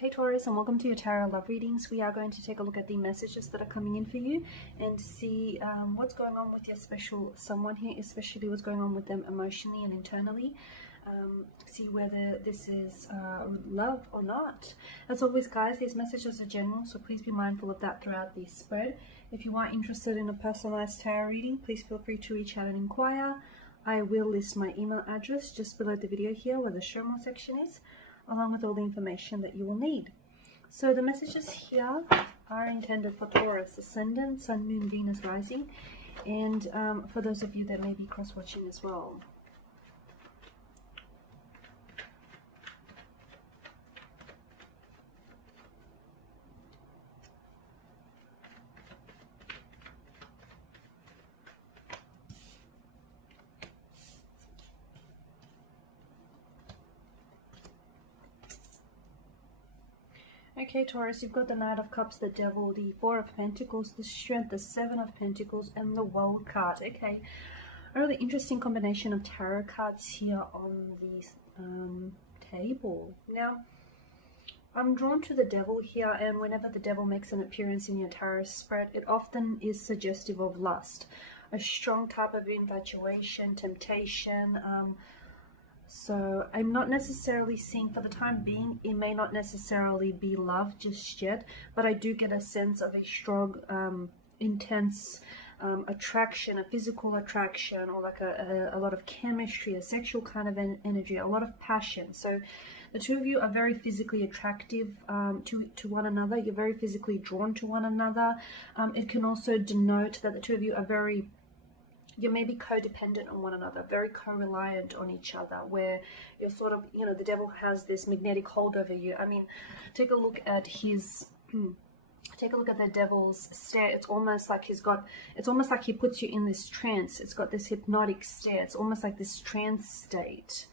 Hey Taurus, and welcome to your tarot love readings. We are going to take a look at the messages that are coming in for you and see what's going on with your special someone here, especially what's going on with them emotionally and internally. See whether this is love or not. As always, guys, these messages are general, so please be mindful of that throughout the spread. If you are interested in a personalized tarot reading, please feel free to reach out and inquire. I will list my email address just below the video here where the show more section is, along with all the information that you will need. So the messages here are intended for Taurus, Ascendant, Sun, Moon, Venus, Rising, and for those of you that may be cross-watching as well. Okay, Taurus, you've got the Knight of Cups, the Devil, the Four of Pentacles, the Strength, the Seven of Pentacles, and the World card. Okay, a really interesting combination of tarot cards here on the table. Now, I'm drawn to the Devil here, and whenever the Devil makes an appearance in your tarot spread, it often is suggestive of lust, a strong type of infatuation, temptation. So I'm not necessarily seeing, for the time being, it may not necessarily be love just yet, but I do get a sense of a strong, intense attraction, a physical attraction, or like a lot of chemistry, a sexual kind of energy, a lot of passion. So the two of you are very physically attractive to one another. You're very physically drawn to one another. It can also denote that the two of you are you may be codependent on one another, very co-reliant on each other, where you're sort of, you know, the Devil has this magnetic hold over you. I mean, take a look at his, take a look at the Devil's stare. It's almost like it's almost like he puts you in this trance. It's got this hypnotic stare. It's almost like this trance state,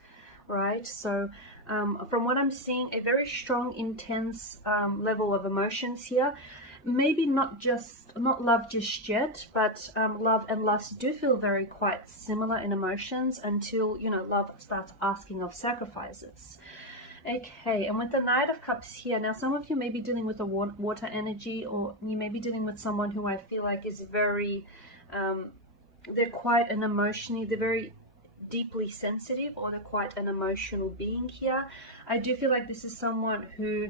right? So from what I'm seeing, a very strong, intense level of emotions here. Maybe not love just yet, but love and lust do feel quite similar in emotions until, you know, love starts asking of sacrifices. Okay, and with the Knight of Cups here, now some of you may be dealing with a water energy, or you may be dealing with someone who I feel like is very, they're quite an emotionally, they're very deeply sensitive, or they're quite an emotional being here. I do feel like this is someone who,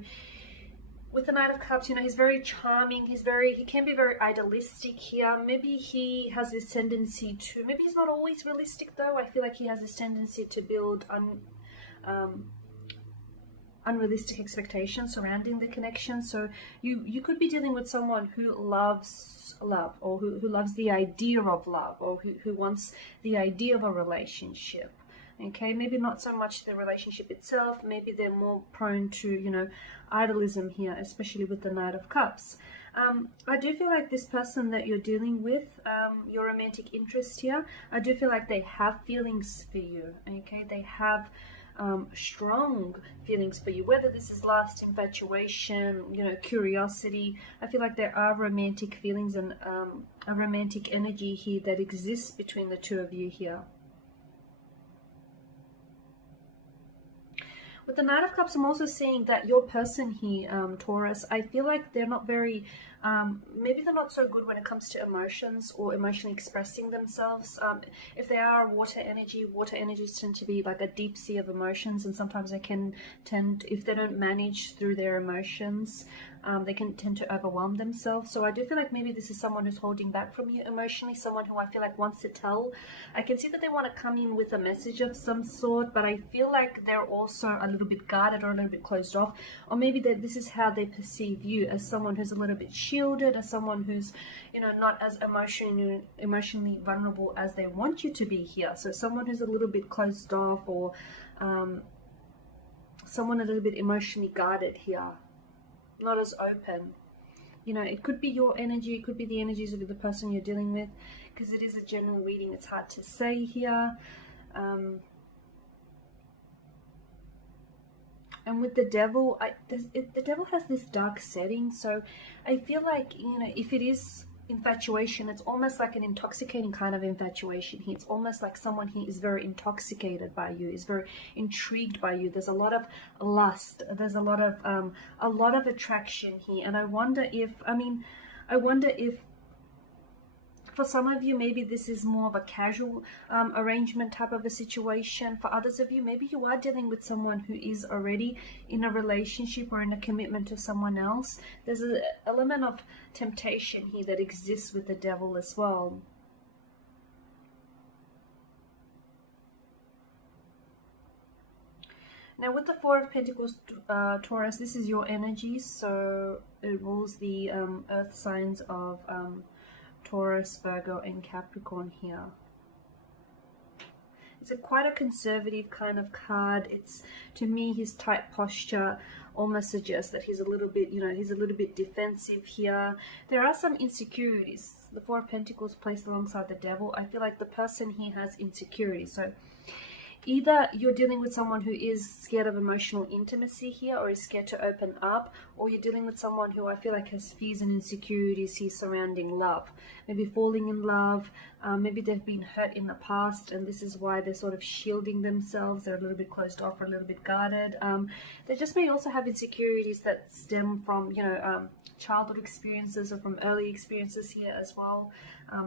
with the Knight of Cups, you know, he's very charming, he can be very idealistic here. Maybe he has this tendency to, maybe he's not always realistic though. I feel like he has this tendency to build unrealistic expectations surrounding the connection. So you could be dealing with someone who loves love, or who loves the idea of love, or who wants the idea of a relationship. Okay, maybe not so much the relationship itself. Maybe they're more prone to, you know, idealism here, especially with the Knight of Cups. I do feel like this person that you're dealing with, your romantic interest here, I do feel like they have feelings for you. Okay, they have strong feelings for you, whether this is lust, infatuation, you know, curiosity. I feel like there are romantic feelings and a romantic energy here that exists between the two of you here. With the Knight of Cups, I'm also seeing that your person here, Taurus, I feel like they're not very, maybe they're not so good when it comes to emotions or emotionally expressing themselves. If they are water energies tend to be like a deep sea of emotions, and sometimes they can tend, if they don't manage through their emotions, they can tend to overwhelm themselves. So I do feel like maybe this is someone who's holding back from you emotionally, someone who I feel like wants to tell. I can see that they want to come in with a message of some sort, but I feel like they're also a little bit guarded or a little bit closed off, or maybe that this is how they perceive you, as someone who's a little bit shielded, as someone who's, you know, not as emotionally vulnerable as they want you to be here. So someone who's a little bit closed off, or someone a little bit emotionally guarded here, not as open. You know, it could be your energy, it could be the energies of the person you're dealing with, because it is a general reading. It's hard to say here. And with the Devil, the Devil has this dark setting, so I feel like, you know, if it is infatuation. It's almost like an intoxicating kind of infatuation here. It's almost like someone here is very intoxicated by you, is very intrigued by you. There's a lot of lust. There's a lot of attraction here. And I wonder if, for some of you, maybe this is more of a casual arrangement type of a situation. For others of you, maybe you are dealing with someone who is already in a relationship or in a commitment to someone else. There's an element of temptation here that exists with the devil as well. Now with the Four of Pentacles, Taurus, this is your energy, so it rules the earth signs of Taurus, Virgo and Capricorn here. It's quite a conservative kind of card. It's, to me, his tight posture almost suggests that he's a little bit, he's a little bit defensive here. There are some insecurities. The Four of Pentacles placed alongside the devil. I feel like the person here has insecurities. So either you're dealing with someone who is scared of emotional intimacy here, or is scared to open up, or you're dealing with someone who I feel like has fears and insecurities here surrounding love. Maybe falling in love, maybe they've been hurt in the past, and this is why they're sort of shielding themselves. They're a little bit closed off or a little bit guarded. They just may also have insecurities that stem from, childhood experiences or from early experiences here as well.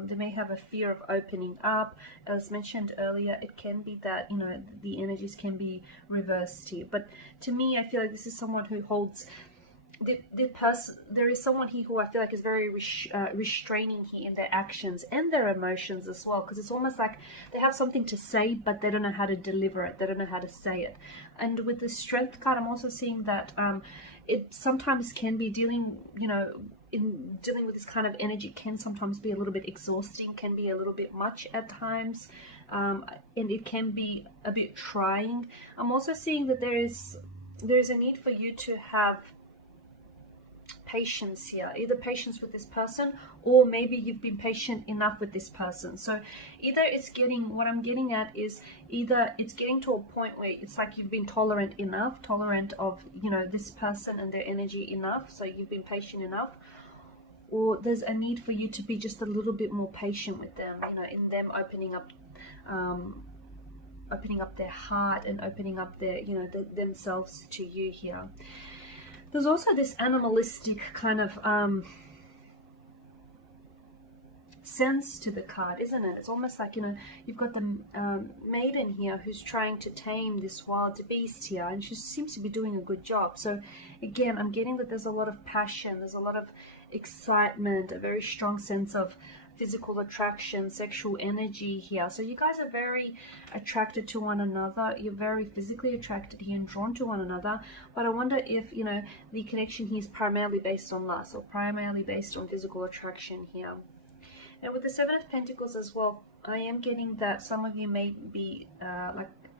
They may have a fear of opening up. As mentioned earlier, it can be that, the energies can be reversed here. But to me, I feel like this is someone who holds there is someone here who I feel like is very restraining here in their actions and their emotions as well, because it's almost like they have something to say, but they don't know how to deliver it. They don't know how to say it. And with the Strength card, I'm also seeing that it sometimes can be dealing with this kind of energy can sometimes be a little bit exhausting, can be a little bit much at times, and it can be a bit trying. I'm also seeing that there is a need for you to have patience here, either patience with this person, or maybe you've been patient enough with this person. So either it's getting, what I'm getting at is either it's getting to a point where it's like you've been tolerant of this person and their energy enough, so you've been patient enough, or there's a need for you to be just a little bit more patient with them, in them opening up their heart and opening up their themselves to you here. There's also this animalistic kind of sense to the card, isn't it? It's almost like, you've got the maiden here who's trying to tame this wild beast here, and she seems to be doing a good job. So again, I'm getting that there's a lot of passion, there's a lot of excitement, a very strong sense of physical attraction, sexual energy here. So you guys are very attracted to one another. You're very physically attracted here and drawn to one another. But I wonder if, the connection here is primarily based on lust, or primarily based on physical attraction here. And with the Seven of Pentacles as well, I am getting that some of you may be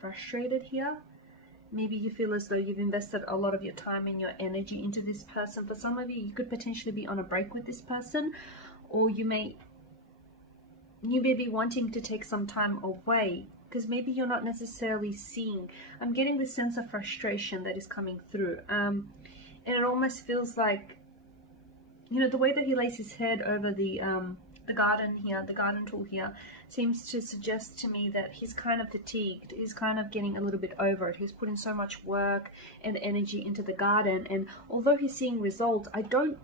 frustrated here. Maybe you feel as though you've invested a lot of your time and your energy into this person. For some of you, you could potentially be on a break with this person, or you may be wanting to take some time away, because maybe you're not necessarily seeing. I'm getting this sense of frustration that is coming through. And it almost feels like, the way that he lays his head over the garden here, the garden tool here, seems to suggest to me that he's kind of fatigued. He's kind of getting a little bit over it. He's putting so much work and energy into the garden, and although he's seeing results, I don't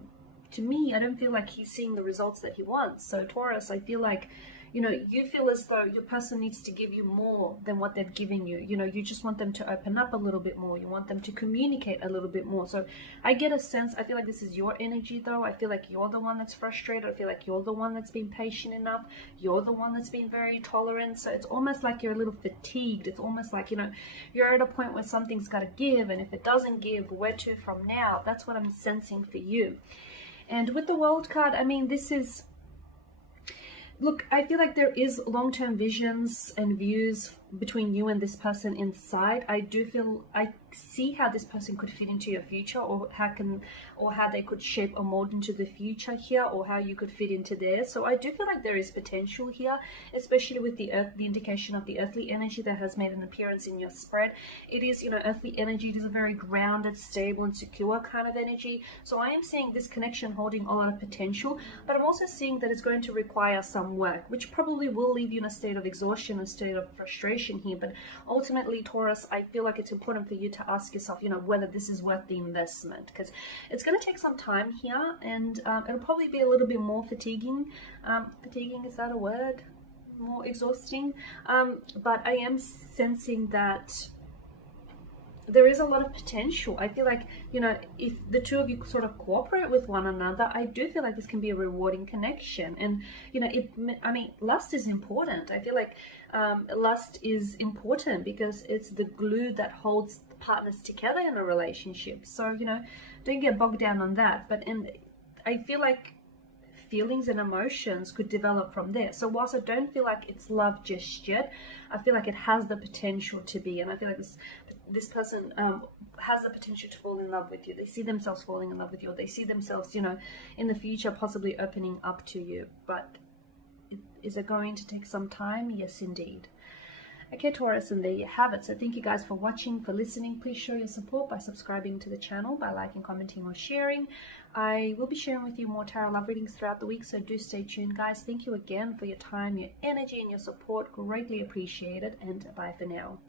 feel like he's seeing the results that he wants. So Taurus, I feel like, you feel as though your person needs to give you more than what they've given you. You just want them to open up a little bit more. You want them to communicate a little bit more. So I get a sense, I feel like this is your energy though. I feel like you're the one that's frustrated. I feel like you're the one that's been patient enough. You're the one that's been very tolerant. So it's almost like you're a little fatigued. It's almost like, you're at a point where something's got to give. And if it doesn't give, where to from now? That's what I'm sensing for you. And with the World card, this is... Look, I feel like there is long-term visions and views between you and this person inside. I see how this person could fit into your future, or how they could shape or mold into the future here, or how you could fit into theirs. So I do feel like there is potential here, especially with the indication of the earthly energy that has made an appearance in your spread. It is, you know, earthly energy. It is a very grounded, stable and secure kind of energy. So I am seeing this connection holding a lot of potential, but I'm also seeing that it's going to require some work, which probably will leave you in a state of exhaustion, a state of frustration here. But ultimately, Taurus, I feel like it's important for you to ask yourself, you know, whether this is worth the investment, because it's going to take some time here, and it'll probably be a little bit more fatiguing. Fatiguing, is that a word? More exhausting. But I am sensing that there is a lot of potential. I feel like, you know, if the two of you sort of cooperate with one another, I do feel like this can be a rewarding connection. And, you know, I mean, lust is important. I feel like lust is important because it's the glue that holds the partners together in a relationship. So, you know, don't get bogged down on that. But I feel like feelings and emotions could develop from there. So whilst I don't feel like it's love just yet, I feel like it has the potential to be. And I feel like this person has the potential to fall in love with you. They see themselves falling in love with you, or they see themselves, you know, in the future possibly opening up to you. But is it going to take some time? Yes, indeed. Okay, Taurus, and there you have it. So thank you guys for watching, for listening. Please show your support by subscribing to the channel, by liking, commenting, or sharing. I will be sharing with you more tarot love readings throughout the week, so do stay tuned, guys. Thank you again for your time, your energy, and your support. Greatly appreciated, and bye for now.